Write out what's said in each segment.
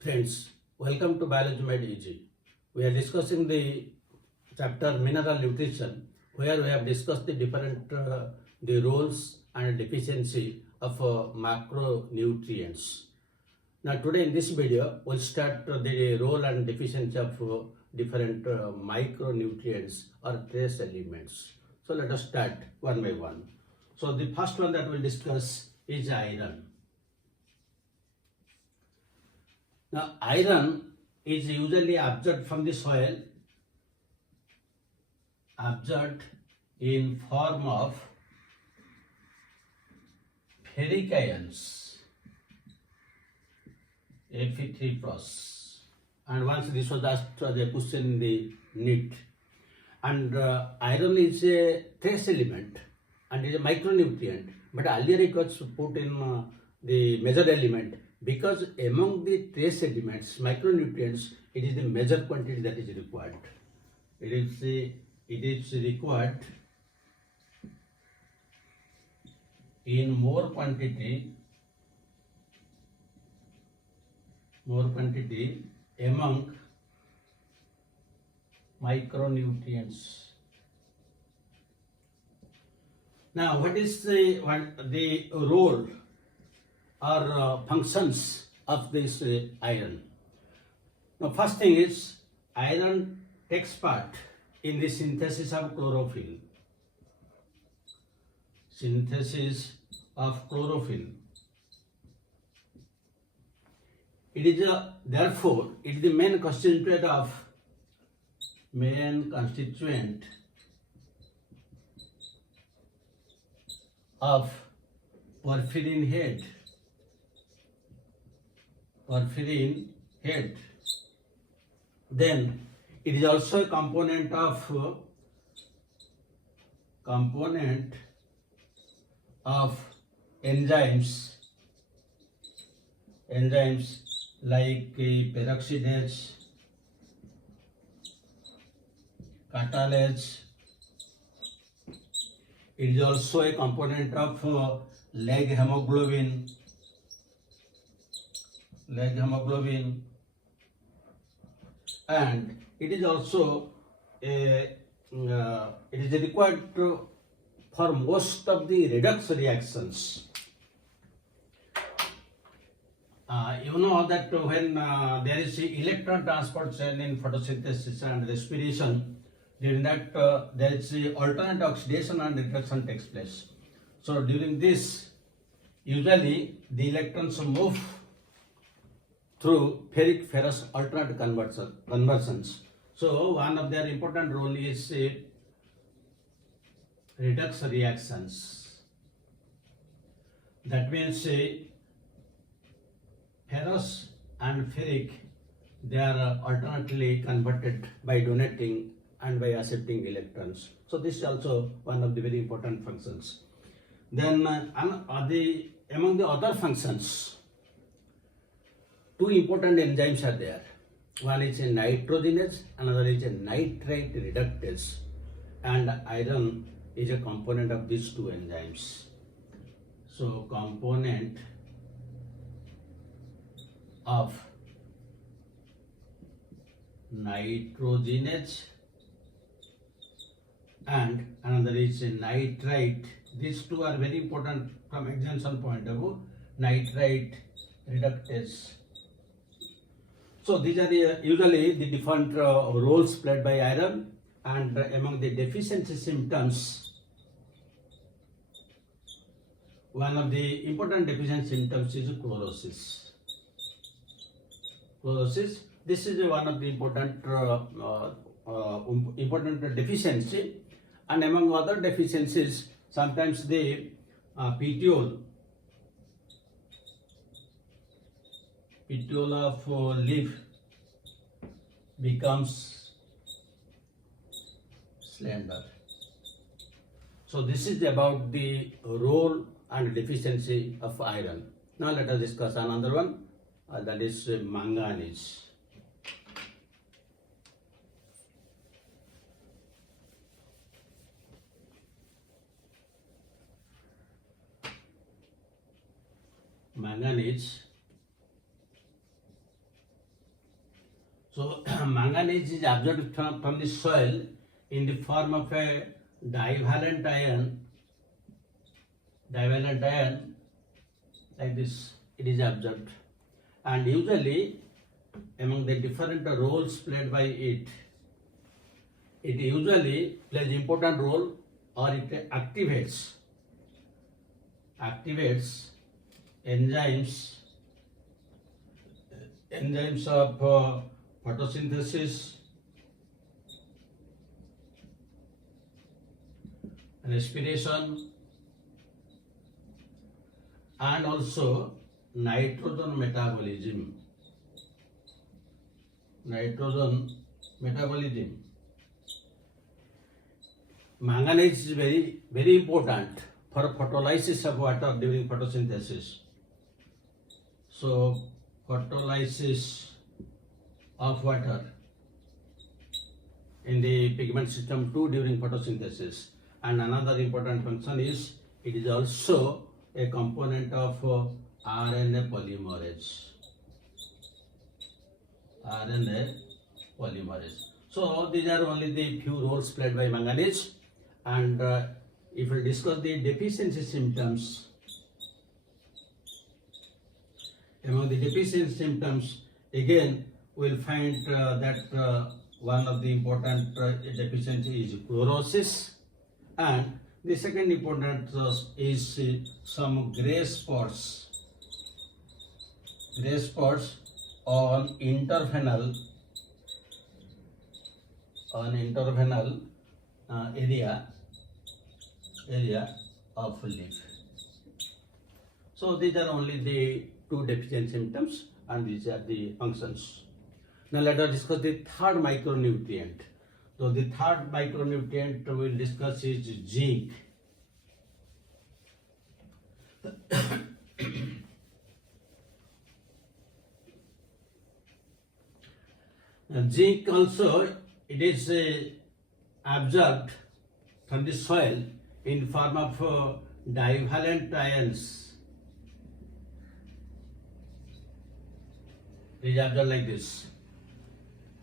Friends, welcome to Biology Made Easy. We are discussing the chapter Mineral Nutrition, where we have discussed the different the roles and deficiency of macronutrients. Now, today in this video, we'll start the role and deficiency of different micronutrients or trace elements. So let us start one by one. So the first one that we'll discuss is iron. Now, iron is usually absorbed from the soil, absorbed in form of ferric ions, Fe3+. And once this was asked as a question in the NEET. And iron is a trace element and is a micronutrient, but earlier it was put in the major element. Because among the trace elements, micronutrients, it is the major quantity that is required. It is required in more quantity among micronutrients. Now, what is the role or functions of this iron? Now, first thing is iron takes part in the synthesis of chlorophyll. It is therefore it is the main constituent of porphyrin head. Then it is also a component of enzymes like peroxidase, catalase. It is also a component of leg hemoglobin, and it is also it is required for most of the redox reactions. You know that when there is electron transport chain in photosynthesis and respiration, during that there is alternate oxidation and reduction takes place. So during this, usually the electrons move through ferric ferrous alternate conversions. So one of their important role is redox reactions. That means ferrous and ferric, they are alternately converted by donating and by accepting electrons. So this is also one of the very important functions. Then among the other functions, two important enzymes are there. One is a nitrogenase, another is a nitrite reductase, and iron is a component of these two enzymes. So component of nitrogenase and another is a nitrite. These two are very important from examination point of view. Nitrite reductase. So these are usually the different roles played by iron, and among the deficiency symptoms, one of the important deficiency symptoms is chlorosis. This is one of the important deficiency, and among other deficiencies, sometimes the petiole of leaf becomes slender. So this is about the role and deficiency of iron. Now let us discuss another one, that is manganese. Manganese So manganese is absorbed from the soil in the form of a divalent ion like this. It is absorbed, and usually among the different roles played by it usually plays important role, or it activates enzymes of photosynthesis, respiration, and also nitrogen metabolism. Manganese is very, very important for photolysis of water during photosynthesis. So photolysis of water in the pigment system too during photosynthesis. And another important function is it is also a component of RNA polymerase. So these are only the few roles played by manganese. And if we discuss the deficiency symptoms, among the deficiency symptoms, again we will find that one of the important deficiency is chlorosis, and the second important is some gray spots on interveinal area of leaf. So these are only the two deficient symptoms, and these are the functions. Now let us discuss the third micronutrient. So the third micronutrient we will discuss is zinc. Zinc also, it is absorbed from the soil in form of divalent ions. It is absorbed like this.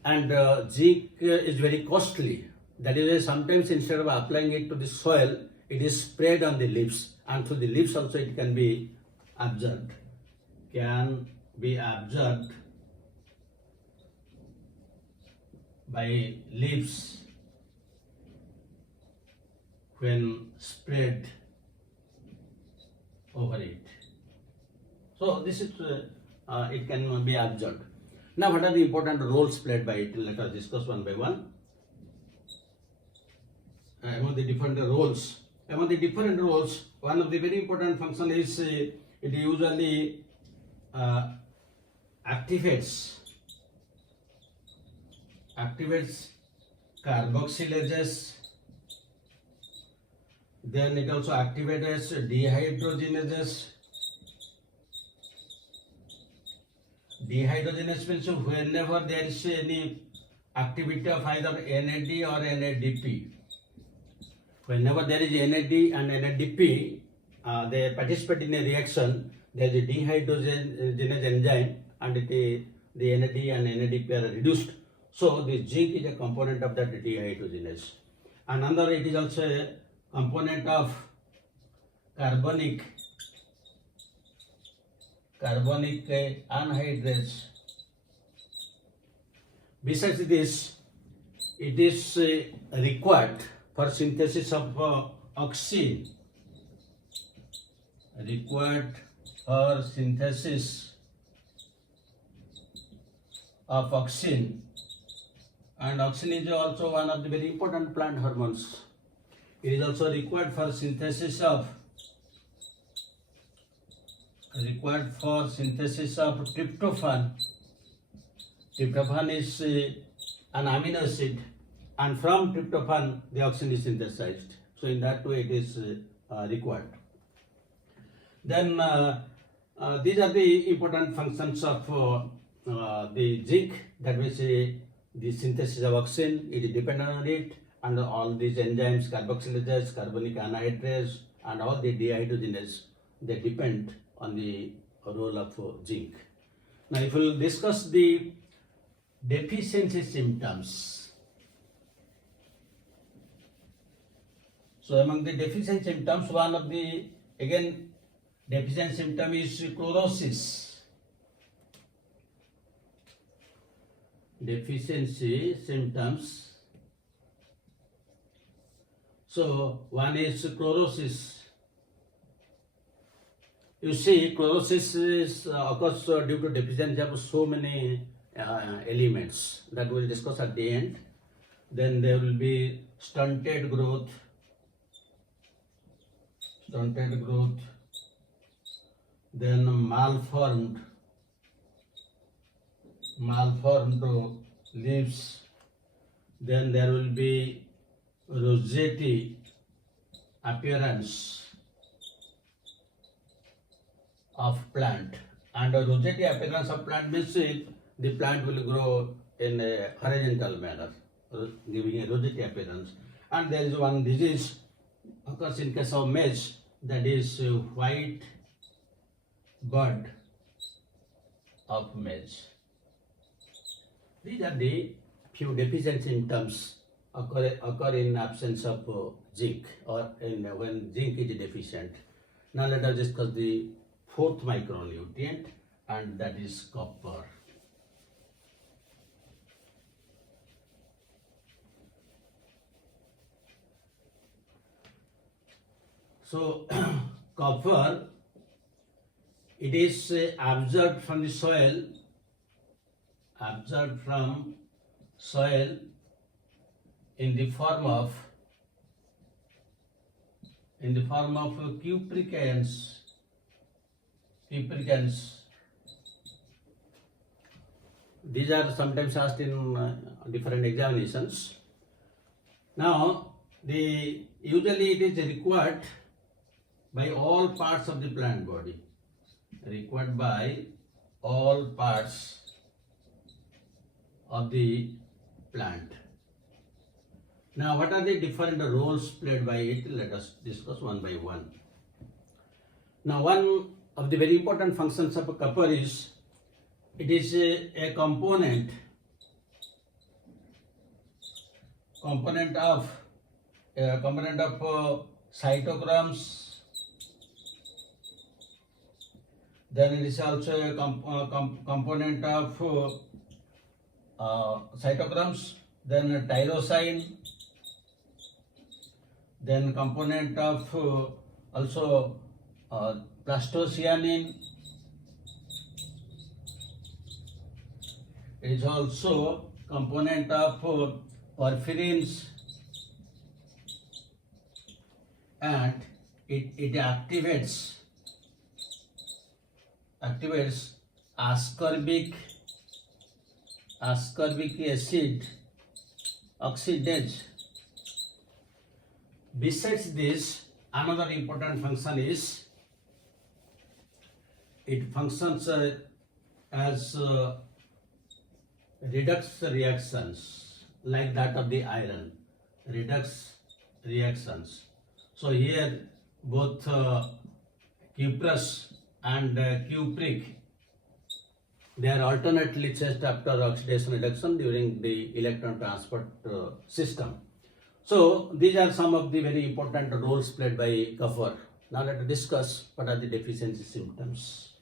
And zinc is very costly. That is why sometimes instead of applying it to the soil, it is sprayed on the leaves, and through the leaves also it can be absorbed. By leaves when sprayed over it. So this is it can be absorbed. Now what are the important roles played by it? Let us discuss one by one. Among the different roles, one of the very important function is it usually activates carboxylases. Then it also activates dehydrogenases. Dehydrogenase means whenever there is any activity of either NAD or NADP. Whenever there is NAD and NADP, they participate in a reaction, there is a dehydrogenase enzyme, and the NAD and NADP are reduced. So the zinc is a component of that dehydrogenase. Another, it is also a component of carbonic anhydrase. Besides this, it is required for synthesis of auxin. And auxin is also one of the very important plant hormones. It is also required for synthesis of tryptophan. Tryptophan is an amino acid, and from tryptophan the auxin is synthesized. So in that way it is required. Then these are the important functions of the zinc. That means the synthesis of auxin, it is dependent on it, and all these enzymes, carboxylases, carbonic anhydrase, and all the dehydrogenase, they depend on the role of zinc. Now if we will discuss the deficiency symptoms. So among the deficient symptoms, one of the again deficient symptom is chlorosis. Deficiency symptoms. So one is chlorosis. You see, chlorosis occurs due to deficiency of so many elements that we'll discuss at the end. Then there will be stunted growth, then malformed leaves, then there will be rosette appearance of plant, and a rosette appearance of plant means the plant will grow in a horizontal manner, giving a rosette appearance. And there is one disease occurs in case of maize, that is white bud of maize. These are the few deficient symptoms occur in absence of zinc, or when zinc is deficient. Now let us discuss the fourth micronutrient, and that is copper. So copper, it is absorbed from the soil, in the form of cupric ions. These are sometimes asked in different examinations. Now, usually it is required by all parts of the plant body. Required by all parts of the plant. Now, what are the different roles played by it? Let us discuss one by one. Now, one of the very important functions of copper is, it is a component of cytochrome. Then it is also a component of cytochromes, then tyrosine, then component of also plastocyanin. It is also component of porphyrins, and it activates ascorbic acid oxidase. Besides this, another important function is, it functions as redox reactions, like that of the iron, redox reactions. So here both cuprous and cupric, they are alternately changed after oxidation reduction during the electron transport system. So these are some of the very important roles played by copper. Now let us discuss what are the deficiency symptoms.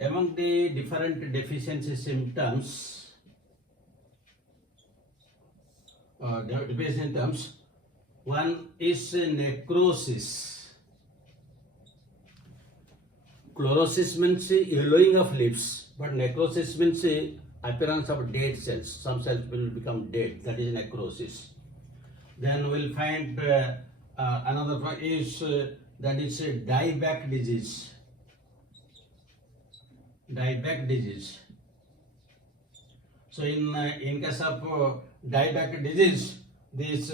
Among the different deficiency symptoms, one is necrosis. Chlorosis means yellowing of leaves, but necrosis means appearance of dead cells. Some cells will become dead. That is necrosis. Then we'll find another one is that is dieback disease. Dieback disease. So in case of dieback disease, this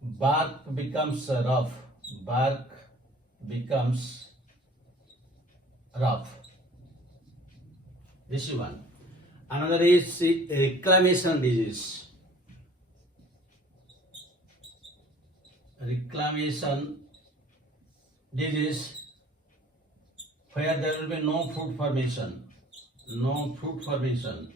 bark becomes rough. Bark becomes rough. This is one. Another is reclamation disease. reclamation disease where there will be no fruit formation. No fruit formation.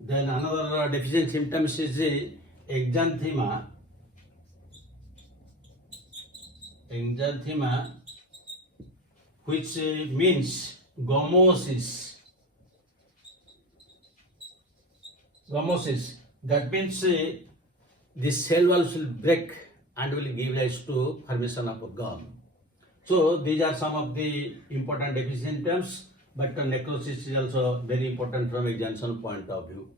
Then another deficient symptoms is the exanthema. Exanthema, which means gummosis. Gummosis. That means the cell walls will break and will give rise to formation of a gum. So these are some of the important deficient terms, but necrosis is also very important from examination point of view.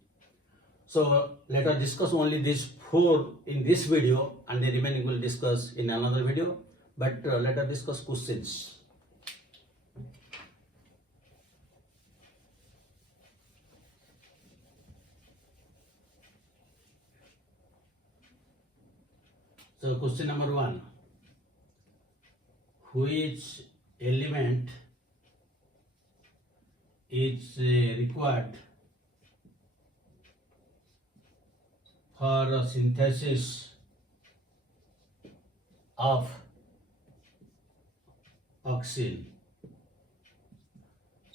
So let us discuss only these 4 in this video, and the remaining will discuss in another video. But let us discuss questions. So question number 1. Which element is required for synthesis of oxygen?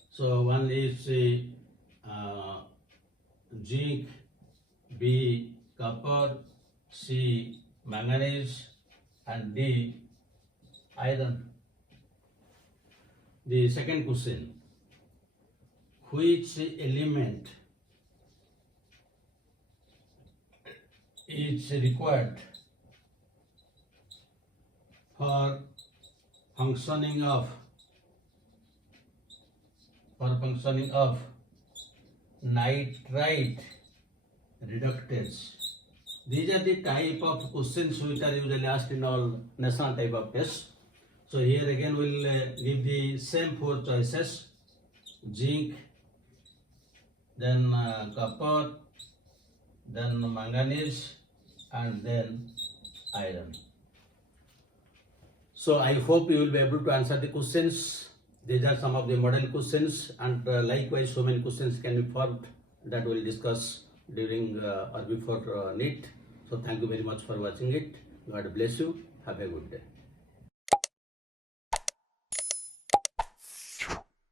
So one is zinc, B copper, C manganese, and D iron. The second question, which element is required for functioning of nitrite reductase? These are the type of questions which are usually asked in all national type of tests. So here again we'll give the same 4 choices: zinc, then copper, then manganese, and then iron. So I hope you will be able to answer the questions. These are some of the model questions, and likewise so many questions can be formed that we'll discuss during or before NEET. So thank you very much for watching it. God bless you. Have a good day.